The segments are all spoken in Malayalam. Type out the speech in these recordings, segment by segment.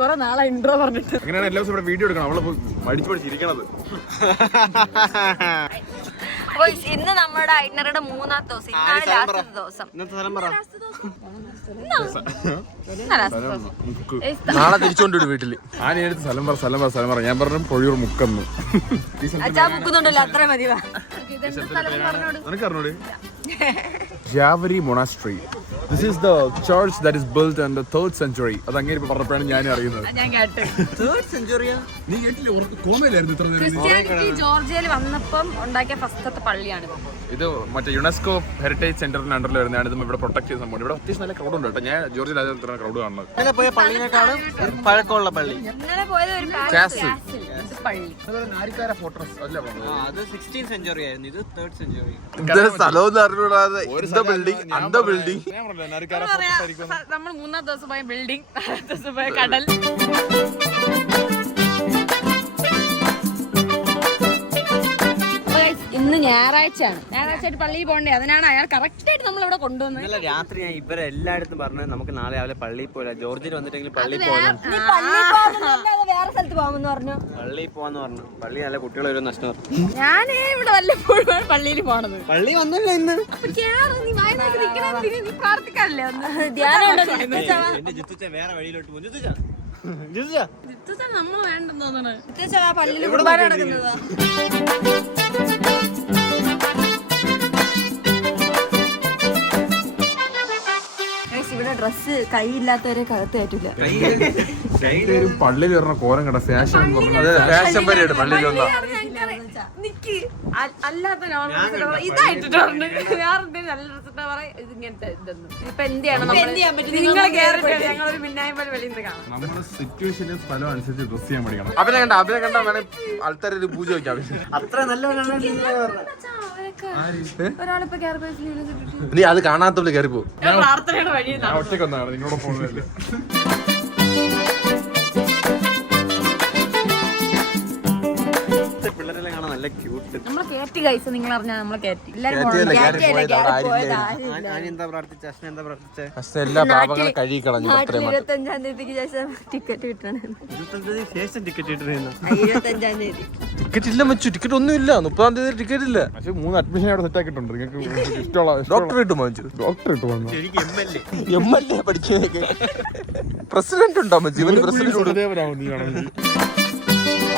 കൊറേ നാളെ ഇൻട്രോ പറഞ്ഞിട്ട് അങ്ങനെയാണ് എല്ലാ ദിവസം ഇവിടെ വീഡിയോ എടുക്കണം. അവളെ മടിച്ചു പഠിച്ചിരിക്കണത്. ഇന്ന് നമ്മുടെ ഐറ്റ്നറുടെ മൂന്നാമത്തെ ദിവസം. ഇന്നാണ് ലാസ്റ്റ് ദിവസം. നാളെ തിരിച്ചുകൊണ്ടിട്ട് വീട്ടില്. ആനയെടുത്ത് സ്ഥലം പറ. ഞാൻ പറഞ്ഞു പൊഴിയൂർ മുക്കെന്ന്. അച്ഛാ മുക്കുന്നുണ്ടല്ലോ, അത്ര മതി. നിനക്ക് അറിഞ്ഞൂടെ? ജാവരി monastery. This is the church that is built in the 3rd century. അത് അങ്ങനെ ഇപ്പൊ പറഞ്ഞപ്പോഴാണ് ഞാൻ അറിയുന്നത്. നീ കേട്ടില്ലേ? കോമയിലായിരുന്നു ഇത്ര നേരം. ക്രിസ്ത്യാനിറ്റി ജോർജിയയിൽ വന്നപ്പം ഉണ്ടാക്കിയ ഫസ്റ്റത്തെ പള്ളിയാണ് ഇത്. മറ്റേ യുനെസ്കോ ഹെറിറ്റേജ് സെന്ററിന്റെ അണ്ടറിൽ വരുന്നതാണ്. ഇത് ഇവിടെ പ്രൊട്ടക്ട് ചെയ്യുന്ന സംഭവം. ഇവിടെ അത്യാവശ്യം നല്ല ക്രൗഡ് ഉണ്ട് കേട്ടോ. ഞാൻ ജോർജിയയിൽ ആദ്യം ഇത്ര ക്രൗഡ് കാണുന്നത്. ഇന്നലെ പോയ പള്ളിനേക്കാളും പഴക്കമുള്ള പള്ളി. ഇന്നലെ പോയത് ഒരു കാസിൽ പള്ളി. നാരിക്കാര ഫോർട്രസ് അല്ല പറഞ്ഞത്. അത് 16th century ആയിരുന്നു. ഇത് 3rd century. സ്ഥലവും അറിഞ്ഞൂടാതെ ബിൽഡിംഗ് അന്ത ബിൽഡിംഗ്. നമ്മൾ മൂന്നാം ദിവസം പോയ ബിൽഡിംഗ്, ദിവസം പോയ കടൽ. ഇന്ന് ഞായറാഴ്ചയാണ്. ഞായറാഴ്ചയായിട്ട് പള്ളിയിൽ പോകണ്ടേ, അതിനാണ് അയാൾ കറക്റ്റ് ആയിട്ട് നമ്മളിവിടെ കൊണ്ടുവന്നത്. ഇന്നലെ രാത്രി ഞാൻ ഇവരെ എല്ലായിടത്തും പറഞ്ഞു നമുക്ക് നാളെ രാവിലെ പള്ളിയിൽ പോയില്ല, ജോർജിയിൽ വന്നിട്ടെങ്കിൽ പള്ളിയിൽ പോകാം, വേറെ സ്ഥലത്ത് പോകാമെന്ന് പറഞ്ഞു. പള്ളിയിൽ പോവാന്ന് പറഞ്ഞു. പള്ളി നല്ല കുട്ടികളെ ഒരു നഷ്ടം. ഞാനേ ഇവിടെ വല്ലപ്പോഴും പള്ളിയിൽ പോണത്. പള്ളി വന്നില്ല ഇന്ന്. നീ പ്രാർത്ഥിക്കാറില്ലേ? ധ്യാനം എന്റെ ജിത്തുച്ച വേറെ വഴിയിലോട്ട് പോകും. നമ്മൾ വേണ്ടെന്ന് തോന്നണേ. പള്ളിയിൽ കുർബാന നടക്കുന്നതാ. ഇവിടെ ഡ്രസ് കൈയില്ലാത്തവരെ കകത്ത് കയറ്റില്ല. പള്ളിയിൽ വരുന്ന കോരം കണ്ട ഫാഷൻ ഫാഷൻ പരിപാടി പള്ളിയിൽ വന്നാ അല്ലാത്ത ഇതായിട്ടിട്ട് വേറെ നല്ല ഡ്രസ് പറയാ. ഇതിങ്ങനത്തെ ഇതൊന്നും ഇപ്പൊ എന്ത് ചെയ്യണം? നിങ്ങൾ കേറിട്ട് ഞങ്ങളൊരു മിന്നായം പോലെ വെളിയിൽ നിന്ന് കാണാം. നമ്മുടെ സിറ്റുവേഷനും സ്ഥലം അനുസരിച്ച് ഡ്രസ് ചെയ്യാൻ പഠിക്കണം. അവനെ കണ്ട വേണേ ആൾക്കാരൊരു പൂജ വയ്ക്കാം. അത്ര നല്ല ഒരാളിപ്പോ നീ അത് കാണാത്തോണ്ട് കയറിപ്പോ. പ്രാർത്ഥനയുടെ വഴി ഞാൻ ഒറ്റക്കൊന്നാണ് നിങ്ങളോട് പോകുന്നത്. പിള്ളേരെല്ലാം കാണാൻ നല്ല ക്യൂട്ട്. നമ്മളെ കയറ്റി കഴിച്ച നിങ്ങൾ അറിഞ്ഞാൽ നമ്മളെ കയറ്റി. എന്താ പ്രാർത്ഥിച്ച? അശ്ന എന്താ പ്രാർത്ഥിച്ചേ? എല്ലാ പാപങ്ങളും കഴുകി കളഞ്ഞു. 25-ാം തീയതിക്ക് ശേഷം ടിക്കറ്റ് കിട്ടണം. 25 ശേഷം ടിക്കറ്റ് കിട്ടുന്ന 25-ാം തീയതി ടിക്കറ്റ് ഇല്ല മച്ചു. ടിക്കറ്റ് ഒന്നും ഇല്ല. 30-ാം തീയതി ടിക്കറ്റ് ഇല്ല. പക്ഷെ 3 അഡ്മിഷൻ അവിടെ സെറ്റ് ആക്കിയിട്ടുണ്ട്. നിങ്ങൾക്ക് ഇഷ്ടമുള്ള ഡോക്ടർ ഇട്ട് വാങ്ങിച്ചു. ഡോക്ടർ ഇട്ട് വന്നു. MLA പഠിച്ചതൊക്കെ പ്രസിഡന്റ് ഉണ്ടോ മച്ചു? ഇവന് പ്രസിഡന്റ്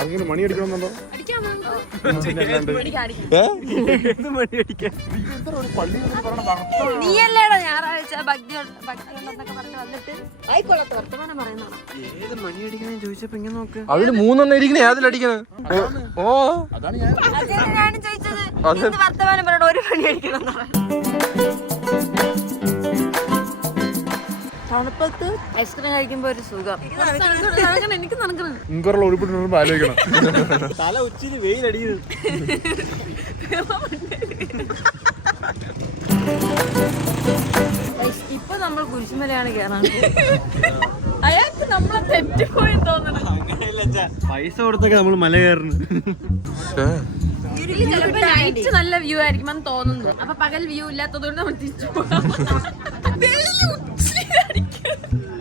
അങ്ങനെ മണി അടിക്കണമെന്നുണ്ടോ? നീയല്ലേടാ ഞായറാഴ്ച ഭക്തി ഉണ്ടെന്നൊക്കെ പറഞ്ഞ് വന്നിട്ട് ആയിക്കോളത്തെ വർത്തമാനം പറയുന്നതാണ്. ഏത് മണി അടിക്കണേ ചോദിച്ചപ്പോ ഇങ്ങനെ നോക്ക്. അതില് 3 ഇരിക്കണേ. അതിലടിക്കണേ. ഓ അതാണ് ഞാൻ ഞാനും ചോദിച്ചത്. വർത്തമാനം പറയണ ഒരു മണി അടിക്കണം. തണുപ്പത്ത് ഐസ്ക്രീം കഴിക്കുമ്പോ ഒരു സുഖം. എനിക്ക് നടക്കണം. ഇങ്ങോട്ടുള്ള ഉരുപ്പിട്ട് ആലോചിക്കണം. തല ഉച്ചിന് വെയിലടിക്കുന്നു. ഇപ്പൊ നമ്മൾ കുരിശുമലയാണ് കേറാൻ. അയാൾക്ക് നമ്മളെ തെറ്റിപ്പോയി തോന്നണം. പൈസ കൊടുത്തൊക്കെ നമ്മൾ മല കയറുന്നു. ചിലപ്പോ നൈറ്റ് നല്ല വ്യൂ ആയിരിക്കും എന്ന് തോന്നുന്നു. അപ്പൊ പകൽ വ്യൂ ഇല്ലാത്തതുകൊണ്ട് നമ്മൾ തിരിച്ചു പോകാം.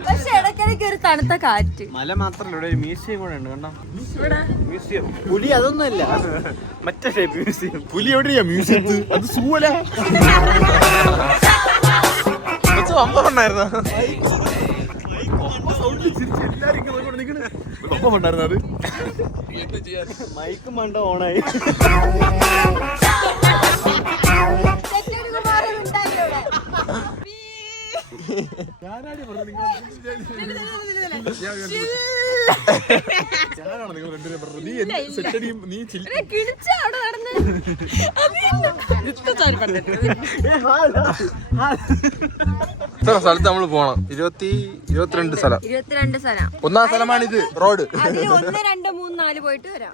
പക്ഷെ ഇടയ്ക്കിടയ്ക്ക് ഒരു തണുത്ത കാറ്റ്. മല മാത്രല്ല, ഇവിടെ ഒരു മ്യൂസിയം കൂടെ ഉണ്ട്. കണ്ടോ മ്യൂസിയം? പുലി അതൊന്നുമല്ല, മറ്റേ ടൈപ്പ് മ്യൂസിയം. പുലി എവിടെയാ മ്യൂസിയത്ത്? അത് സൂല ഉണ്ടായിരുന്നോ? ഉണ്ടായിരുന്നത് മൈക്കും മണ്ട ഓണായി. ഇത്ര സ്ഥലത്ത് നമ്മൾ പോണം. 22 സ്ഥലം. 22 സ്ഥലം. 1-ാം സ്ഥലമാണിത്. റോഡ് 1, 2, 3, 4 പോയിട്ട് വരാം.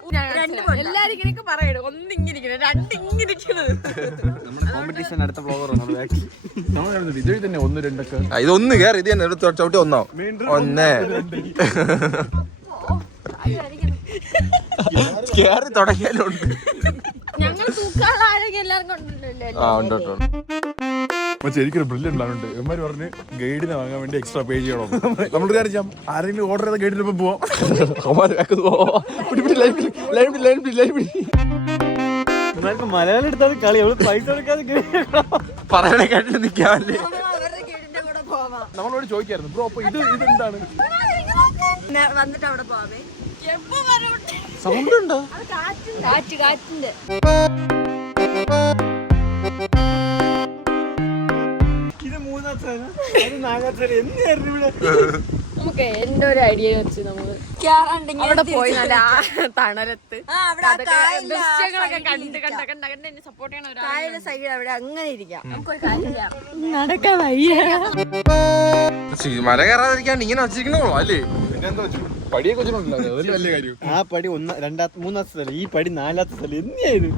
എല്ലാരും ഇങ്ങനെയൊക്കെ പറയണം. ഒന്നിങ്ങനെ 2 ഇങ്ങനെ. കോമ്പറ്റീഷൻ അടുത്ത ഫ്ലോർ ഇതേ തന്നെ 1, 2 ഒക്കെ. ഇതൊന്ന് കേറി. ഇത് തന്നെ ചവിട്ടി ഒന്നാവും. 1 കേറി തുടങ്ങിയാലുണ്ട്. ഞങ്ങൾ തൂക്കാനുള്ള ആരോഗ്യം എല്ലാവർക്കും ഉണ്ടല്ലോ. ഉണ്ട്. പക്ഷെ എനിക്കൊരു ബ്രില്യൻ പ്ലാൻ ഉണ്ട്. ഇവന്മാര് പറഞ്ഞ് ഗൈഡിനെ വാങ്ങാൻ വേണ്ടി എക്സ്ട്രാ പേ ചെയ്യണം. നമ്മളൊരു കാര്യം ചെയ്യാം, ആരെങ്കിലും ഓർഡർ ചെയ്ത ഗൈഡിനൊപ്പം പോവാം. മലയാളം എടുത്താൽ കളി അവള് പൈസ കൊടുക്കാതെ പറയണ കേട്ടിട്ട് നിക്കാല്ലേ. നമ്മളോട് ചോദിക്കായിരുന്നു ബ്രോ അപ്പൊ ഇത് എന്താണ് വന്നിട്ട് അവിടെ പോവാമേ. സൗണ്ട് ഉണ്ടോ? കാറ്റിന്റെ ഇത് മൂന്നാമത്തെ നാലാമത്തെ എന്തായിരുന്നു ഇവിടെ? നമുക്ക് എന്റെ ഒരു ഐഡിയ വെച്ച് നമ്മള് അവിടെ പോയി നല്ല തണലത്ത് ദൃശ്യങ്ങളൊക്കെ കണ്ട് സപ്പോർട്ട് ചെയ്യണ സൈഡ് അവിടെ അങ്ങനെ ഇരിക്കാം. നമുക്കൊരു കാര്യം ചെയ്യാം, നടക്കാൻ വയ്യ. മല കയറാതിരിക്കാണ്ട് ഇങ്ങനെ വച്ചിരിക്കണോ അല്ലേ? പടിയൊക്കെ വെച്ചിട്ടുണ്ടല്ലോ, അതല്ലേ വലിയ കാര്യം. ആ പടി മൂന്നാമത്തെ സ്ഥലം, ഈ പടി നാലാമത്തെ സ്ഥലം. എന്തിനായിരുന്നു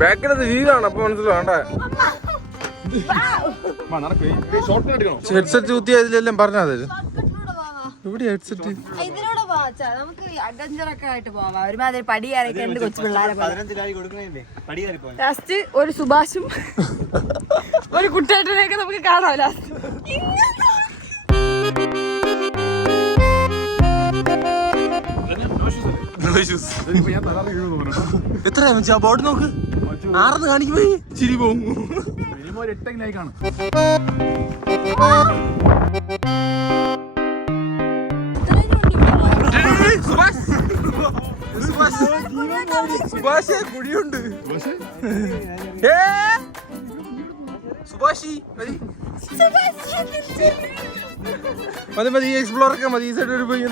ബാക്കിലത് വീടാണ്. അപ്പൊ മനസ്സിലാണ്ട ഹെഡ്സെറ്റ് കുത്തിയതിലെല്ലാം പറഞ്ഞത്. ഇവിടെ ഹെഡ്സെറ്റ് ഇതിലൂടെ പോവാ, നമുക്ക് അഡ്വഞ്ചറൊക്കെ ആയിട്ട് പോവാം. ഒരുമാതിരി പടി കയറിയിട്ട് കൊച്ചു പിള്ളേരെ ലാസ്റ്റ് ഒരു സുഭാഷും ഒരു കുട്ടേട്ടനെയൊക്കെ നമുക്ക് കാണാം ലാസ്റ്റ്. എത്രയാ ആ ബോർഡ് നോക്ക്, ആറെന്ന് കാണിക്കുമ്പോ ചിരി പോവും. മിനിമം ഒരു 8 കാണും. സുഭാഷ് കുഴിയുണ്ട്. സുഭാഷി മതി മതി, എക്സ്പ്ലോർ ഒക്കെ മതി. ഈ സൈഡ് ഒരു പോയി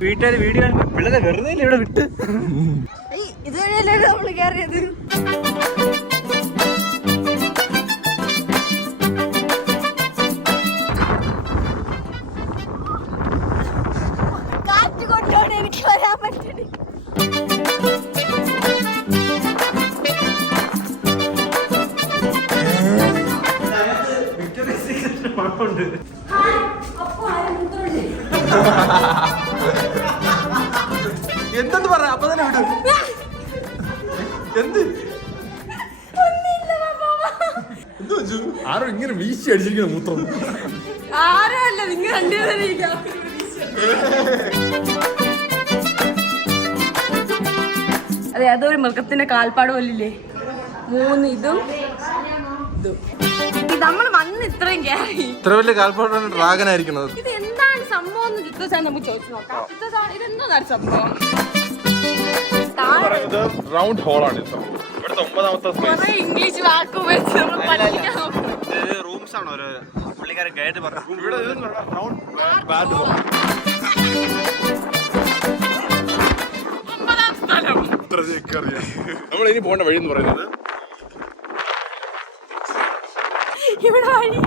വീട്ടുകാർ വീഡിയോ പിള്ളേരെ വെറുതെ ഇവിടെ വിട്ട് ഇതുവഴിയല്ലേ നമ്മള് കയറിയത്. കാറ്റ് കൊണ്ടോടെ എനിക്ക് വരാൻ പറ്റണേ. എന്തെന്ന് പറ, അപ്പൊ തന്നെ വിടും. എന്ത് ആരോ ഇങ്ങനെ വീശി അടിച്ചിരിക്കുന്ന മൂത്രം. ആരോ അല്ല, നിങ്ങൾ രണ്ടുപേരും. അതെ, അതൊരു മൃഗത്തിന്റെ കാൽപ്പാട് പോലില്ലേ, 3 ഇതും നമ്മൾ വന്ന് ഇത്രയും കയറി. ഇത്ര വലിയ കാൽപ്പാടാണ് ഡ്രാഗൻ ആയിരിക്കണത്. ഇത് എന്താണ് സംഭവം എന്ന് ജിത്തോസാൻ നമുക്ക് ചോദിച്ചു നോക്കാം. ഇതെന്താണ് സംഭവം? റൗണ്ട് ഹോളാണ് ഇവിടുത്തെ 9ാമത്തെ ഇംഗ്ലീഷ് വാക്ക് ഉപയോഗിച്ച് നമ്മൾ പഠിക്കാൻ നോക്കും. റൂംസ് ആണ് ഓരോ പുള്ളിക്കാരൻ ഗൈഡ് പറഞ്ഞു. നമ്മൾ ഇനി പോകേണ്ട വഴി എന്ന് പറയുന്നത് ഇവിടെ വഴി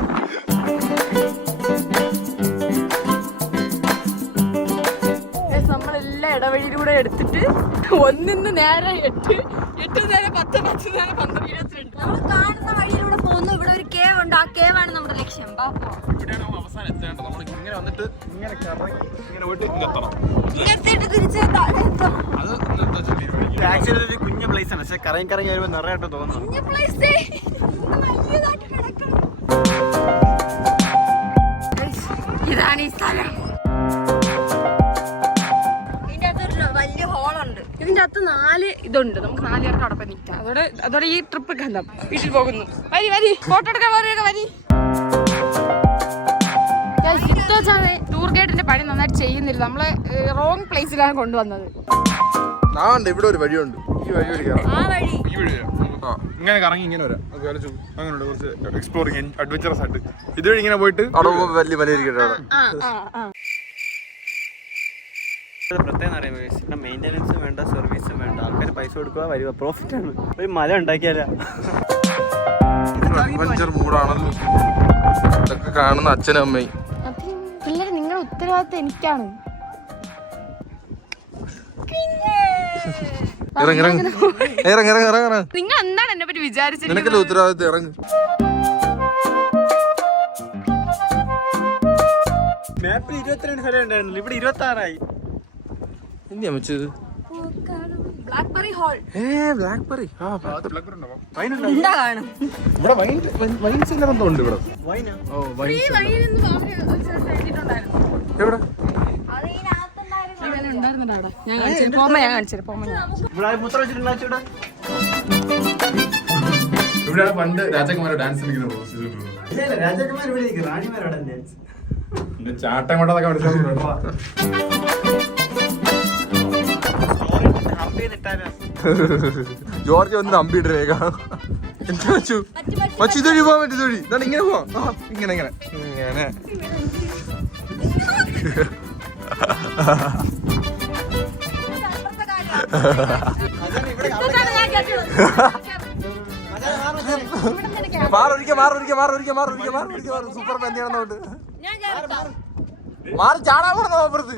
നമ്മളെല്ലാം ഇടവഴിയിലൂടെ എടുത്തിട്ട് ഒന്നിന്ന് നേരെ 8 നേരെ 10 നേരെ 12 22. നമ്മൾ കാണുന്ന വഴിയിലൂടെ പോകുന്നു. ഇവിടെ ഒരു കേവ് ഉണ്ട്, ആ കേവാണ് നമ്മുടെ ലക്ഷ്യം. ഇവിടെയാണ് നമ്മൾ അവസാനം എത്തേണ്ടത്. നമ്മൾ ഇങ്ങനെ വന്നിട്ട് ഇങ്ങനെ കറങ്ങി ഇങ്ങനെ പോയിട്ട് ഇങ്ങെത്തണം. ഇങ്ങനത്തെ തിരിച്ച് താഴെ എത്താം. അത് എന്താ തീരുമാനിക്കും. ആക്ച്വലി ഒരു കുഞ്ഞ പ്ലേസ് ആണ്, പക്ഷെ കറങ്ങി കറങ്ങി വരുമ്പോൾ നിറയായിട്ട് തോന്നുന്നു. കുഞ്ഞ place വലിയതായിട്ട് കിടക്കണം. ഇതാണ് ഈ സ്ഥലം. ഇതിന്റെ അകത്തൊരു വലിയ ഹോളുണ്ട്. ഇതിന്റെ അകത്ത് 4 ഇതുണ്ട്. നമുക്ക് 4 പേർക്ക് അവിടെ പോയി നിൽക്കാം. അതോടെ ഈ ട്രിപ്പ് കണ്ടാം. വീട്ടിൽ പോകുന്നു. വരി ഫോട്ടോ എടുക്കാൻ വരി. ടൂർ ഗൈഡിന്റെ പണി നന്നായിട്ട് ചെയ്യുന്നില്ല. നമ്മള് റോങ് പ്ലേസിലാണ് കൊണ്ടുവന്നത്. ഇവിടെ ഒരു വഴിയുണ്ട്, ഈ വഴി ആ വഴി ഈ വഴി ഇങ്ങനെ കറങ്ങി ഇങ്ങനെ വരാം. അങ്ങനെയുണ്ട് കുറച്ച് എക്സ്പ്ലോറിങ് അഡ്വഞ്ചറസ് ആയിട്ട്. ഇതുവഴി ഇങ്ങനെ പോയിട്ട് അവിടെ വലിയ മലയിരിക്കട്ടെ. പ്രത്യേകം അറിയാം, മെയിൻ്റെനൻസും വേണ്ട, സർവീസും വേണ്ട, ആൾക്കാർ പൈസ കൊടുക്കുക, വരിക, പ്രോഫിറ്റ് ആണ്. ഒരു മല ഉണ്ടാക്കിയാല അഡ്വഞ്ചർ മൂഡാണല്ലോ ഇതൊക്കെ കാണുന്ന അച്ഛനും അമ്മയും. പിള്ളേർ നിങ്ങളുടെ ഉത്തരവാദിത്തം എനിക്കാണ്. നിങ്ങൾ എന്താണ് എന്നെ പറ്റി വിചാരിച്ചത്? നിനക്കല്ലേ ഉത്തരവാദിത്തം, ഇറങ്ങ്. മാപ്പിൽ 22 സ്ഥലം ഉണ്ടായിരുന്നില്ല, ഇവിടെ 26 എന്തിയാ വെച്ചത്? Blackberry whole blackberry. എന്താ കാണും ഇവിടെ വൈൻസ് എല്ലാം ബന്ധമുണ്ട് ഇവിടെ. വൈനാ ഓ വൈൻസ് എവിടെ? ഞാൻ കാണിച്ചു മൂത്രം വെച്ചിട്ടുള്ള ഇവിടെയാണ് പണ്ട് രാജകുമാരൻ ഡാൻസ് കളിക്കുന്ന രാജാക്കന്മാർ ഇവിടെ ഇരിക്കും, റാണിമാരാണ് ഡാൻസ്. ചാട്ടം കൊണ്ടതൊക്കെ മനസ്സിലാവുന്നു. ജോർജ് വന്ന് അമ്പിട്ട് എന്താ വെച്ചു മച്ചു ഇതൊഴി പോവാൻ പറ്റും. ഇതൊഴി ഇതാണ് ഇങ്ങനെ പോവാം. ഇങ്ങനെ ഇങ്ങനെ ഇങ്ങനെ സൂപ്പർ പന്തിയാണെന്നോട്ട് മാറി ചാടാൻ പോണോ അപ്പുറത്ത്.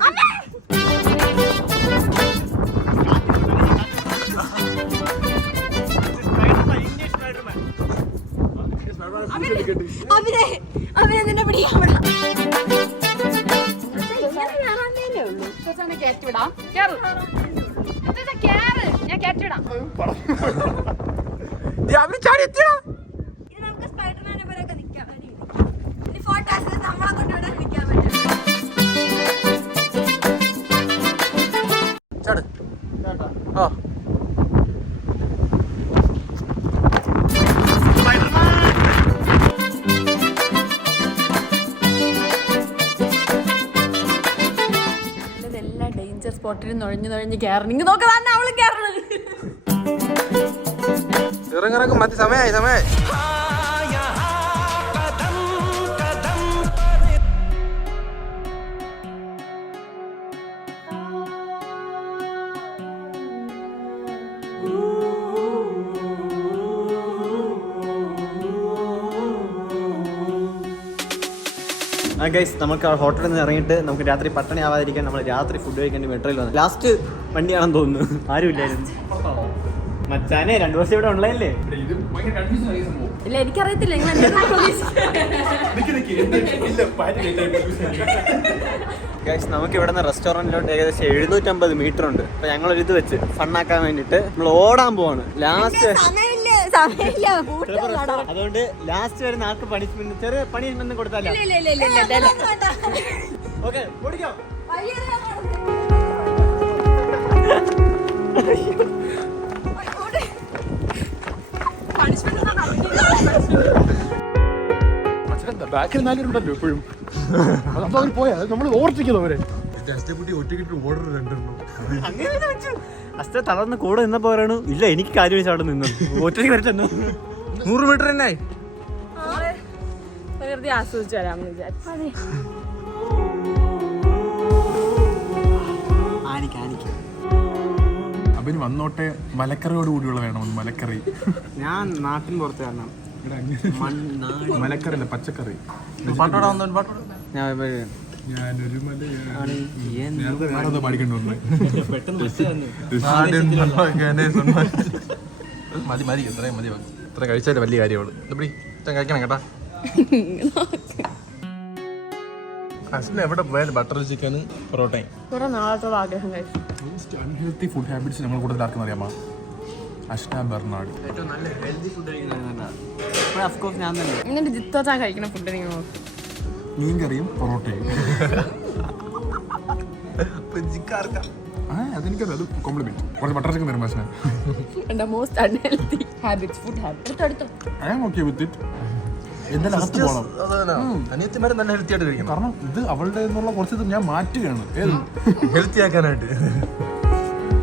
ചാടി എത്തിയാ ചാട്. ആ എല്ലാ ഡേഞ്ചർ സ്പോട്ടിലും നുഴഞ്ഞു കയറണം. നോക്കാം അവള് കയറണത്. ഇറങ്ങിറങ്ങും മതി. സമയായി. ഗൈസ്, നമുക്ക് ഹോട്ടലിൽ നിന്ന് ഇറങ്ങിയിട്ട് നമുക്ക് രാത്രി പട്ടണി ആവാതിരിക്കാൻ നമ്മൾ രാത്രി ഫുഡ് കഴിക്കാൻ മെട്രോയിൽ വന്നു. ലാസ്റ്റ് വണ്ടിയാണെന്ന് തോന്നുന്നു, ആരുമില്ലായിരുന്നു. മച്ചാനെ 2 വർഷം ഇവിടെ ഉള്ളതല്ലേ? ഇല്ല, എനിക്കറിയത്തില്ല. ഗൈസ്, നമുക്ക് ഇവിടെ നിന്ന് റെസ്റ്റോറൻറ്റിലോട്ട് ഏകദേശം 750 മീറ്റർ ഉണ്ട്. അപ്പോൾ ഞങ്ങളൊരു ഇത് വെച്ച് ഫണ്ണാക്കാൻ വേണ്ടിയിട്ട് നമ്മൾ ഓടാൻ പോവാണ്. ലാസ്റ്റ് അതുകൊണ്ട് ലാസ്റ്റ് വരുന്ന ആൾക്ക് പണിഷ്മെന്റ്, ചെറിയ പണിഷ്മെന്റ് കൊടുത്താലോ? ഓക്കെ, ഓടിക്കോ. ബാക്കിൽ 4 പേരുണ്ടല്ലോ എപ്പോഴും. അപ്പൊ അവർ പോയാ നമ്മൾ ഓർത്തിക്കുന്നു അവരെ. അസ്ഥ തളർന്ന് കൂടെ നിന്നപ്പോ പറയണു, ഇല്ല എനിക്ക് കാര്യം വെച്ച് അവിടെ നിന്നു. ഒറ്റയ്ക്ക് വരട്ടെന്നു. 100 മീറ്റർ തന്നെ വെറുതെ ആസ്വദിച്ചു വരാമെന്ന് വിചാരിച്ചു. അപ്പൊ വന്നോട്ടെ. മലക്കറിയോട് കൂടിയുള്ള വേണം. മലക്കറി ഞാൻ നാട്ടിൻ പുറത്ത് കാരണം മലക്കറി അല്ല, പച്ചക്കറി. ഞാനൊരു മലയാളി പാടിക്കൊണ്ടു മതി ഇത്രയും മതി. ഇത്ര കഴിച്ചാലും വലിയ കാര്യമാണ്. കഴിക്കണം കേട്ടാ. അശ്വിന് എവിടെ പോയാലും ബട്ടർ ചിക്കൻ, പൊറോട്ടയും. കുറെ നാളത്തോളം ആഗ്രഹം കഴിച്ചു. അൺഹെൽത്തി ഫുഡ് ഹാബിറ്റ്സ് നമ്മൾ കൂടുതൽ ആർക്കും അറിയാമോ? അഷ്ന ബെർണാഡ് ഏറ്റവും നല്ല ഹെൽത്തി ഫുഡ് കഴിക്കുന്നത് ഞാൻ തന്നെ. എന്നിട്ട് ജിത്തോച്ചാ കഴിക്കുന്ന ഫുഡ് നിങ്ങൾ നോക്കും. മീൻ കറിയും പൊറോട്ടയും. അതെനിക്കറിയാം, അത് കോംപ്ലിമെന്റ്. കുറച്ച് ബട്ടർ ചിക്കൻ തരും അശ്ന. എന്റെ most unhealthy habits, food habit. I am okay with it. എന്തായാലും അകത്ത് പോകണം. അനിയത്തിമാരെ നല്ല ഹെൽത്തി ആയിട്ട് കഴിക്കണം. കാരണം ഇത് അവളുടെ എന്നുള്ള കുറച്ച് ഇത് ഞാൻ മാറ്റുകയാണ് ഹെൽത്തി ആക്കാനായിട്ട്.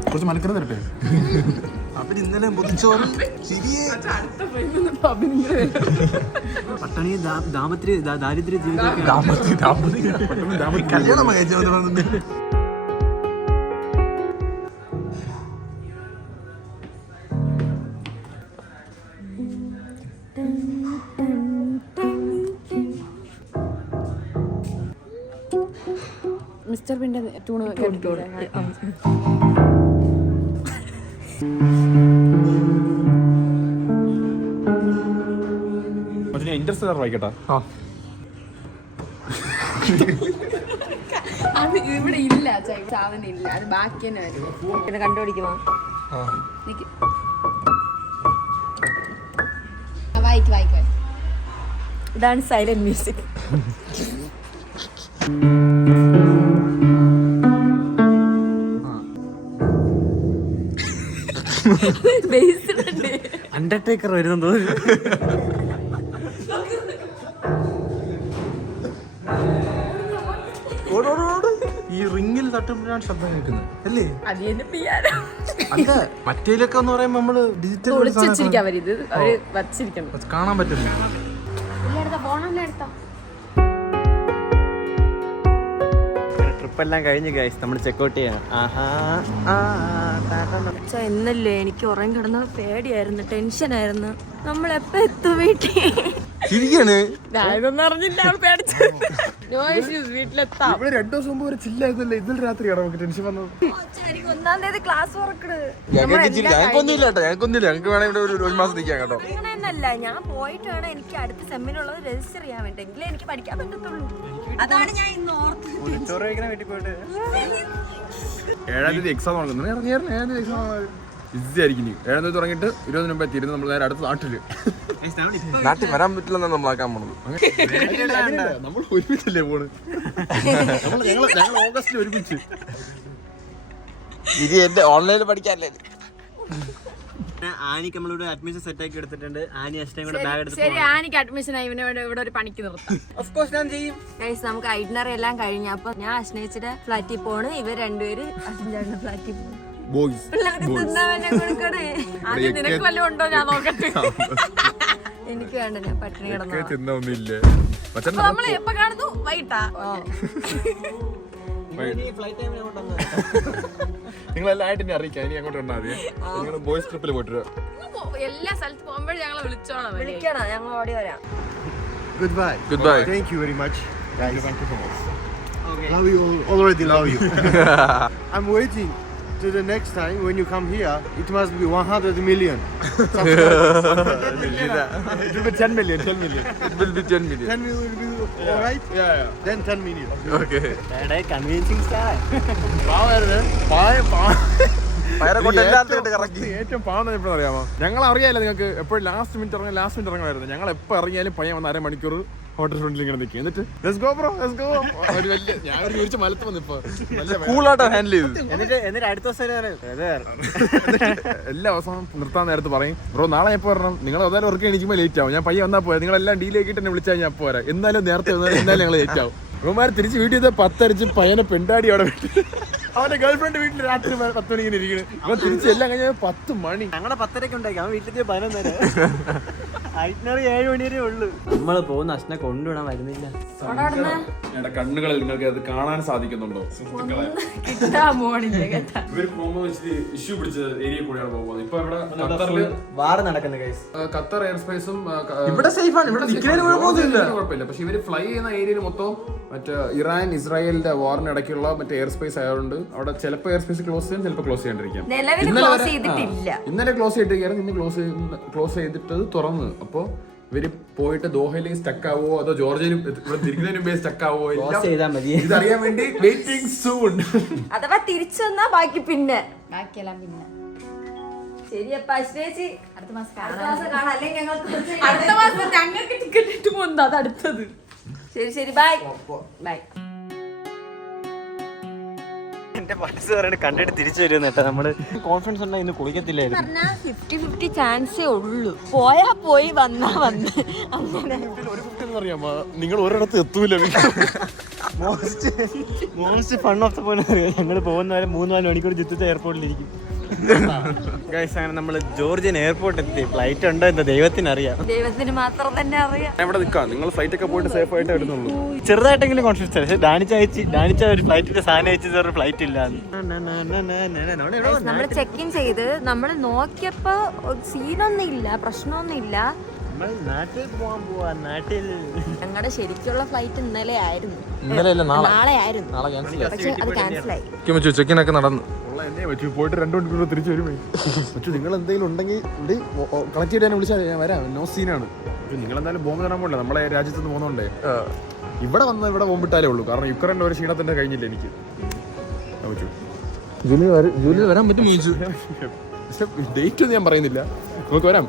കുറച്ച് മലക്കറി തരട്ടെ. അപ്പൊ ഇന്നലെ മുതിച്ചോറും പട്ടണി ദാരിദ്ര്യ ജീവിതം കല്യാണം കഴിച്ചു. മിസ്റ്റർ പിന്റെ ട്യൂണ് കേട്ടിട്ടുണ്ട്. ഇന്റർസ്റ്റെല്ലർ വായിക്കട്ടാ. സാധനം അത് ബാക്കി തന്നെ വരും. പിന്നെ കണ്ടുപിടിക്കുമോ? വായിക്ക്. ഇതാണ് സൈലന്റ് മ്യൂസിക്. അണ്ടർടേക്കർ വരുന്നു തോന്നുന്നു. ഈ റിങ്ങിൽ തട്ടുമ്പോഴാണ് ശബ്ദം കേൾക്കുന്നത് അല്ലേ? അത് മറ്റേലൊക്കെ എന്ന് പറയുമ്പോ നമ്മള് ഡിജിറ്റൽ ഒളിച്ചിരിക്കാൻ വരും. ഇത് അവര് വച്ചിരിക്കണം, കാണാൻ പറ്റില്ല. ട്രിപ്പ് എല്ലാം കഴിഞ്ഞ് ഗൈസ് നമ്മൾ ചെക്കൗട്ട് ചെയ്യണം. ഇന്നല്ലേ എനിക്ക് ഉറങ്ങി കിടന്ന പേടിയായിരുന്നു, ടെൻഷനായിരുന്നു. നമ്മൾ എപ്പോ എത്തും വീട്ടിൽ? ശരിയാണ്. ഇതൊന്നും അറിഞ്ഞില്ല, പേടിച്ചു. വീട്ടിലെത്താം. ഇവിടെ 2 ദിവസം മുമ്പ് ഒരു ചില്ലായിരുന്നല്ലേ, ഇതിൽ രാത്രിയാണ് നമുക്ക് ടെൻഷൻ വന്നത്. 1-ാം തീയതി ക്ലാസ് തുറക്കണ്. ഞങ്ങൾക്കൊന്നുമില്ല കേട്ടോ, ഞങ്ങൾക്ക് വേണേ ഇവിടെ ഒരു മാസം നിൽക്കാം കേട്ടോ. അങ്ങനെയൊന്നല്ല, ഞാൻ പോയിട്ട് വേണം എനിക്ക് അടുത്ത സെമ്മിനുള്ളത് രജിസ്റ്റർ ചെയ്യാൻ വേണ്ടി, എങ്കിലേ എനിക്ക് പഠിക്കാൻ പറ്റത്തുള്ളൂ. അതാണ് ഞാൻ ഇന്ന് ഓർത്തത്. വീട്ടിൽ പോയിട്ട് 7-ാം തീയതി എക്സാം തുടങ്ങുന്നത്. 7-ാം തീയതി എക്സാം ഈസി ആയിരിക്കും. 7-ാം തീയതി തുടങ്ങിയിട്ട് 20 മുമ്പ് എത്തിയിരുന്നു നമ്മൾ നേരെ അടുത്ത നാട്ടിൽ വരാൻ പറ്റില്ലെന്നാണ് നമ്മളാക്കാൻ പോണത്. നമ്മൾ ഒരുമിച്ചല്ലേ പോണ്. ഞങ്ങൾ ഓഗസ്റ്റിൽ ഒരുമിച്ച്. ഇത് എന്റെ ഓൺലൈനിൽ പഠിക്കാല്ലേ. ആനിക്ക് നമ്മളിവിടെ അഡ്മിഷൻ സെറ്റ് ആക്കി എടുത്തിട്ടുണ്ട്. ആനി അഷ്ടം കൂടെ ബാഗ് എടുത്ത് ശരി, ആനിക്ക് അഡ്മിഷൻ ആയി ഇവിടെ ഒരു പണിക്ക് നിർത്താം. ഓഫ് കോഴ്സ് ഞാൻ ചെയ്യും. ഗൈസ്, നമുക്ക് ഐഡിനറി എല്ലാം കഴിഞ്ഞപ്പോ ഞാൻ അശ്നയിച്ചിട്ട് ഫ്ലാറ്റിൽ പോണ്, ഇവർ രണ്ടുപേര് അശ്വിന്റെ ഫ്ലാറ്റിൽ പോകും. ബോയ്സ് പിള്ളേർക്ക് തിന്നാൻ കൊടുക്കണേ. ആദ്യം നിനക്ക് വല്ലതും ഉണ്ടോ ഞാൻ നോക്കട്ടെ. എനിക്ക് വേണ്ട, ഞാൻ പട്ടിണി കിടന്നു. തിന്നൊന്നുമില്ല. നമ്മള് എപ്പോ കാണുന്നു? വൈകിട്ടാ. നിങ്ങളെല്ലായിട്ട് എന്നെ അറിയിക്കാം. ഇനി അങ്ങോട്ട് വന്നാൽ മതി. നിങ്ങൾ ബോയ്സ് ട്രിപ്പിൽ പോയിട്ട് എല്ലാ സ്ഥലത്ത് പോകുമ്പോഴും ഞങ്ങളെ വിളിക്കണം. ഞങ്ങൾ ഓടി വരാം. Goodbye. Goodbye. Thank you very much, guys. Thank you so much. Okay. Love you. Already love you. I'm waiting to the next time when you come here. It must be 100 million. It will be 10 million. 10 million. It will be 10 million. 10 million will be alright. Yeah. Then 10 million. Okay. കൺവീൻസിംഗ് star. ഏറ്റവും പാവം എപ്പോഴും അറിയാമോ? ഞങ്ങൾ അറിയാലോ നിങ്ങൾക്ക് എപ്പോഴും ലാസ്റ്റ് മിനിറ്റ് ഇറങ്ങുമായിരുന്നു. ഞങ്ങൾ എപ്പോൾ ഇറങ്ങിയാലും പയ്യൻ വന്ന് 1/2 മണിക്കൂർ ഹോട്ടൽ ഫ്രണ്ടിൽ ഇങ്ങനെ നിൽക്കും. എന്നിട്ട് let's go bro, let's go. ഒരു വലിയ ഞാൻ ഒരു ചോദിച്ച മലത്ത് വന്നിപ്പോ കൂളായിട്ട് ഹാൻഡിൽ ചെയ്തു. എന്നിട്ട് അടുത്ത ദിവസം എല്ലാ ദിവസവും നിർത്താൻ നേരത്ത് പറയും, ബ്രോ നാളെ എപ്പോൾ വരണം? നിങ്ങൾ അതായത് വർക്ക് എണീക്കുമ്പോൾ ലേറ്റ് ആവും. ഞാൻ പയ്യ വന്നാൽ പോയാൽ നിങ്ങളെല്ലാം ഡീലാക്കിയിട്ട് എന്നെ വിളിച്ചാൽ ഞാൻ പോരാ. എന്നാലും നേരത്തെ വന്നാൽ എന്നാലും ഞങ്ങൾ ലേറ്റ് ആവും. ബ്രോമാർ തിരിച്ച് വീട്ടിൽ നിന്ന് 10 അടിച്ച് പയ്യനെ പെണ്ടാടി അവിടെ വിട്ടു. അവന്റെ ഗേൾഫ്രണ്ട് വീട്ടിൽ രാത്രി 10 മണി ഇങ്ങനെ ഇരിക്കുന്നു. അവൻ തിരിച്ച് എല്ലാം കഴിഞ്ഞാൽ 10 മണി. ഞങ്ങളെ 10:30 ഉണ്ടാക്കി. അവൻ വീട്ടിൽ 11 ഐറ്റിനറി 7 മണി വരെ ഉള്ളു. നമ്മള് പോകുന്ന അശ്നെ കൊണ്ടുവിടാൻ വരുന്നില്ല. കണ്ണുകളിൽ നിങ്ങൾക്ക് അത് കാണാൻ സാധിക്കുന്നുണ്ടോ? ഇവര് പോകുമ്പോൾ ഇഷ്യൂ പിടിച്ച ഏരിയ കൂടെയാണ് പോകുന്നത്. ഇപ്പൊ ഇവിടെ ഖത്തറില് വാർ നടക്കുന്ന കേസ്. ഖത്തർ എയർ സ്പേസും ഇവിടെ സേഫ് ആണ്. ഇവിടെ കുഴപ്പമില്ല. പക്ഷെ ഇവര് ഫ്ലൈ ചെയ്യുന്ന ഏരിയയിൽ മൊത്തം മറ്റേ ഇറാൻ ഇസ്രായേലിന്റെ വാറിന് ഇടയ്ക്കുള്ള മറ്റേ എയർ സ്പേസ് ആയതുകൊണ്ട് അവിടെ ചിലപ്പോൾ എയർ സ്പേസ് ക്ലോസ് ചെയ്യാൻ, ചിലപ്പോൾ ക്ലോസ് ചെയ്യാണ്ടിരിക്കാം. ഇന്നലെ ക്ലോസ് ചെയ്തിരിക്കുകയായിരുന്നു. ഇന്ന് ക്ലോസ് ചെയ്തിട്ട് തുറന്ന്. അപ്പോൾ ഇവര് പോയിട്ട് ദോഹയിലേക്ക് സ്റ്റക്ക് ആവോ അതോ ജോർജിയനും ഇവിടെ തിരിക്കുന്നതിന് മുമ്പേ സ്റ്റക്ക് ആവോ ഇതറിയാൻ വേണ്ടി വെയിറ്റിംഗ് സൂൺ. അഥവാ തിരിച്ചു വന്നാ ബാക്കിയെല്ലാം പിന്നെ ശരിയപ്പാ. അടുത്ത മാസം കാണാം. അല്ലെങ്കിൽ അടുത്ത മാസം ഞങ്ങൾക്ക് ടിക്കറ്റ് ഇട്ട് പോകുന്നത് അത് അടുത്തത്. ശരി ബൈ ബൈ. എന്റെ മനസ്സ് പറയണ കണ്ടിട്ട് തിരിച്ചു വരുന്ന കേട്ടോ. നമ്മള് കോൺഫിഡൻസ് ഉണ്ടെങ്കിൽ ഇന്ന് കുളിക്കത്തില്ലായിരുന്നു. 50-50 ചാൻസേ ഉള്ളൂ. പോയാ പോയി വന്നാ വന്ന്. അറിയാമോ, നിങ്ങൾ ഒരിടത്ത് എത്തൂല. Most fun of the point അറിയാം. ഞങ്ങൾ പോകുന്നവരെ 3-4 മണിക്കൂർ ജിദ്ദത്തെ എയർപോർട്ടിലിരിക്കും. അങ്ങനെ നമ്മള് ജോർജിയൻ എയർപോർട്ട് എത്തി. ഫ്ലൈറ്റ് ഉണ്ടോ എന്താ ദൈവത്തിനറിയാം. ദൈവത്തിന് മാത്രം തന്നെ അറിയാം. ഇവിടെ നിൽക്കാം. നിങ്ങൾ ഫ്ലൈറ്റ് ഒക്കെ പോയിട്ട് സേഫ് ആയിട്ട് എടുത്തുള്ളൂ. ചെറുതായിട്ടെങ്കിലും കോൺഫിഡൻസ് പക്ഷേ ഡാനിച്ച ഒരു ഫ്ലൈറ്റിന്റെ സാധനം അയച്ചു ഫ്ലൈറ്റ് ഇല്ല. നമ്മള് ചെക്ക് ഇൻ ചെയ്ത് നമ്മൾ നോക്കിയപ്പോ സീനൊന്നും ഇല്ല, പ്രശ്നമൊന്നും ഇല്ല. നാട്ടിൽ പോവാൻ പോവാ. നാട്ടിൽ ഞങ്ങളുടെ ശരിക്കുള്ള ഫ്ലൈറ്റ് ഇന്നലെ ആയിരുന്നു, നാളെ ആയിരുന്നു. പക്ഷെ അത് ക്യാൻസലായി. ചെക്കിനൊക്കെ നടന്നു. പോയിട്ട് 2 മണിക്കൂർ തിരിച്ചു വരുമേ. പക്ഷെ നിങ്ങൾ എന്തെങ്കിലും ഉണ്ടെങ്കിൽ ഇവിടെ കളക്ട് ചെയ്ത് തന്നെ വിളിച്ചാൽ ഞാൻ വരാം. നോ സീനാണ്. നിങ്ങൾ എന്തായാലും ബോംബ് തരാൻ പോകില്ല. നമ്മളെ രാജ്യത്ത് നിന്ന് പോകുന്നോണ്ടേ ഇവിടെ വന്ന് ഇവിടെ ബോംബിട്ടാലേ ഉള്ളൂ. കാരണം യുക്രൈൻ്റെ ഒരു ക്ഷീണത്തിന്റെ കഴിഞ്ഞില്ല എനിക്ക്. പറ്റും. ജൂലൈ വരാൻ പറ്റും ചോദിച്ചു. പക്ഷെ ഡേറ്റ് ഒന്നും ഞാൻ പറയുന്നില്ല. നമുക്ക് വരാം.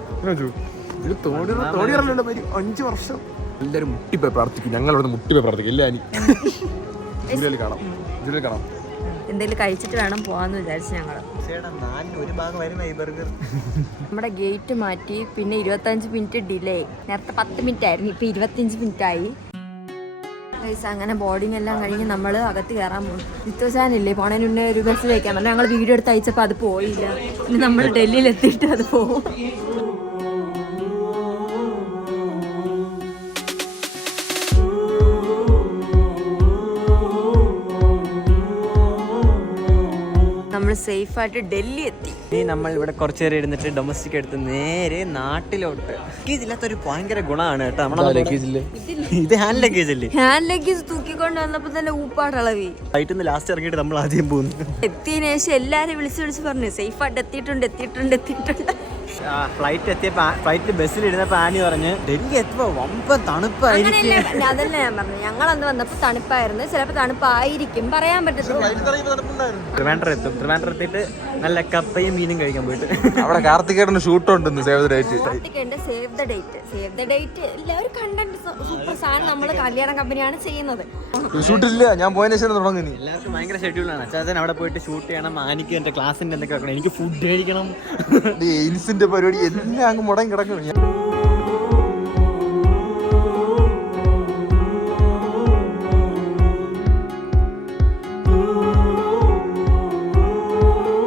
ഇത് തോടിയറല്ലോ 5 വർഷം. എല്ലാവരും മുട്ടിപ്പോയി പ്രാർത്ഥിക്കും. ഞങ്ങളിവിടെ മുട്ടിപ്പോയി പ്രാർത്ഥിക്കും. എല്ലാവരും ജൂലൈയിൽ കാണാം. എന്തെങ്കിലും കഴിച്ചിട്ട് വേണം പോവാന്ന് വിചാരിച്ചു ഞങ്ങള്. ഒരു ഭാഗം വരുന്ന ഈ ബർഗർ നമ്മുടെ ഗേറ്റ് മാറ്റി. പിന്നെ 25 മിനിറ്റ് ഡിലേ. നേരത്തെ 10 മിനിറ്റ് ആയിരുന്നു, ഇപ്പൊ 25 മിനിറ്റ് ആയി. അങ്ങനെ ബോർഡിംഗ് എല്ലാം കഴിഞ്ഞ് നമ്മൾ അകത്ത് കയറാൻ പോകും. നിത്തോസാനില്ലേ പോണതിന് മുന്നേ ഒരു ബസ്സിൽ വയ്ക്കാൻ പറഞ്ഞു. ഞങ്ങൾ വീഡിയോ എടുത്ത് അയച്ചപ്പോൾ അത് പോയില്ല. ഇനി നമ്മൾ ഡൽഹിയിൽ എത്തിയിട്ട് അത് പോകും. നമ്മൾ സേഫായിട്ട് ഡൽഹി എത്തി. ഇനി നമ്മൾ ഇവിടെ കുറച്ചു നേരം ഇരുന്നിട്ട് ഡൊമസ്റ്റിക് എടുത്ത് നേരെ നാട്ടിലോട്ട്. ലഗേജ് ഇല്ലാത്തൊരു ഭയങ്കര ഗുണമാണ് കേട്ടോ. ഇത് ഹാൻഡ് ലഗേജ് അല്ലേ? ഹാൻഡ് ലഗേജ് തൂക്കിക്കൊണ്ട് വന്നപ്പോ തന്നെ ഊപ്പാടളവി. ഫ്ലൈറ്റിൽ നിന്ന് ലാസ്റ്റ് ഇറങ്ങിയിട്ട് നമ്മൾ ആദ്യം പോകുന്നു. എത്തിയതിനു ശേഷം എല്ലാരും വിളിച്ച് പറഞ്ഞു സേഫായിട്ട് എത്തിയിട്ടുണ്ട്. ഫ്ലൈറ്റ് എത്തിയപ്പോ ഫ്ലൈറ്റിൽ ബസ്സിൽ ഇരുന്നപ്പോ ആനി പറഞ്ഞ് ഡൽഹി എത്തുമ്പോ വമ്പൻ തണുപ്പായിരിക്കും. അതല്ല ഞാൻ പറഞ്ഞു, ഞങ്ങൾ അന്ന് വന്നപ്പോ തണുപ്പായിരുന്നു. ചിലപ്പോ തണുപ്പായിരിക്കും, പറയാൻ പറ്റത്തില്ല. ട്രിവാൻഡ്രം എത്തും. ട്രിവാൻഡ്രം എത്തിയിട്ട് നല്ല കപ്പയും മീനും കഴിക്കാൻ പോയിട്ട് അവിടെ കാർത്തികേട്ടന് ഷൂട്ട് ഉണ്ടെന്ന് സേവ് ദ ഡേറ്റ്. കാർത്തികേന്റെ സേവ് ദ ഡേറ്റ് എല്ലാവരും കണ്ടന്റ് സൂപ്പർ സാധനം. നമ്മള് കല്യാണ കമ്പനിയാണ് ചെയ്യുന്നത്. ഷൂട്ടില്ല, ഞാൻ പോയതിനു ശേഷം തുടങ്ങുന്നു. എല്ലാവർക്കും ഭയങ്കര ഷെഡ്യൂളാണ്. അച്ഛൻ അവിടെ പോയിട്ട് ഷൂട്ട് ചെയ്യണം. ആനിക്ക് എന്റെ ക്ലാസ്സിന്റെ എന്തൊക്കെ വെക്കണം. എനിക്ക് ഫുഡ് കഴിക്കണം. എയിംസിന്റെ പരിപാടി എല്ലാം അങ്ങ് മുടങ്ങി കിടക്കണം.